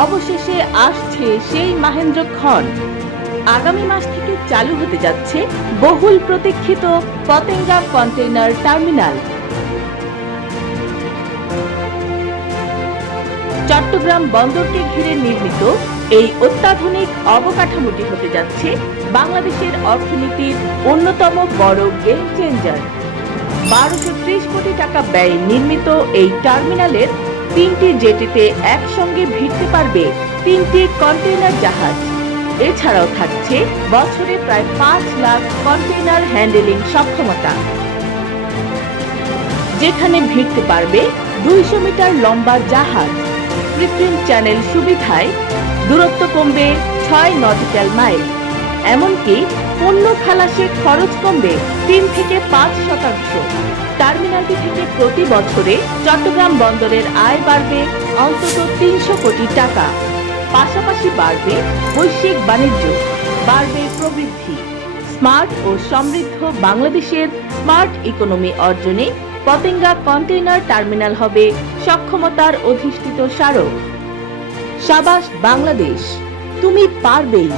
অবশেষে আসছে সেই মাহেন্দ্রক্ষণ। আগামী মাস থেকে চালু হতে যাচ্ছে বহুল প্রতীক্ষিত পতেঙ্গা কন্টেইনার টার্মিনাল। চট্টগ্রাম বন্দরকে ঘিরে নির্মিত এই অত্যাধুনিক অবকাঠামোটি হতে যাচ্ছে বাংলাদেশের অর্থনীতির অন্যতম বড় গেম চেঞ্জার। 1230 কোটি টাকা ব্যয়ে নির্মিত এই টার্মিনালের 3টি জেটিতে একসঙ্গে ভিড়তে পারবে 3টি কন্টেইনার জাহাজ। এছাড়াও থাকছে বছরে প্রায় 5 লাখ কন্টেইনার হ্যান্ডেলিং সক্ষমতা, যেখানে ভিড়তে পারবে 200 মিটার লম্বা জাহাজ। কৃত্রিম চ্যানেল সুবিধায় দূরত্ব কমবে 6 নটিক্যাল মাইল। এমনকি পণ্য খালাসে খরচ কমবে 3 থেকে 5%। টার্মিনালটি থেকে প্রতি বছরে চট্টগ্রাম বন্দরের আয় বাড়বে অন্তত 300 কোটি টাকা। পাশাপাশি বাড়বে বৈশ্বিক বাণিজ্য, বাড়বে প্রবৃদ্ধি। স্মার্ট ও সমৃদ্ধ বাংলাদেশের স্মার্ট ইকোনমি অর্জনে পতেঙ্গা কন্টেইনার টার্মিনাল হবে সক্ষমতার অধিষ্ঠিত স্মারক। সাবাস বাংলাদেশ, তুমি পারবেই।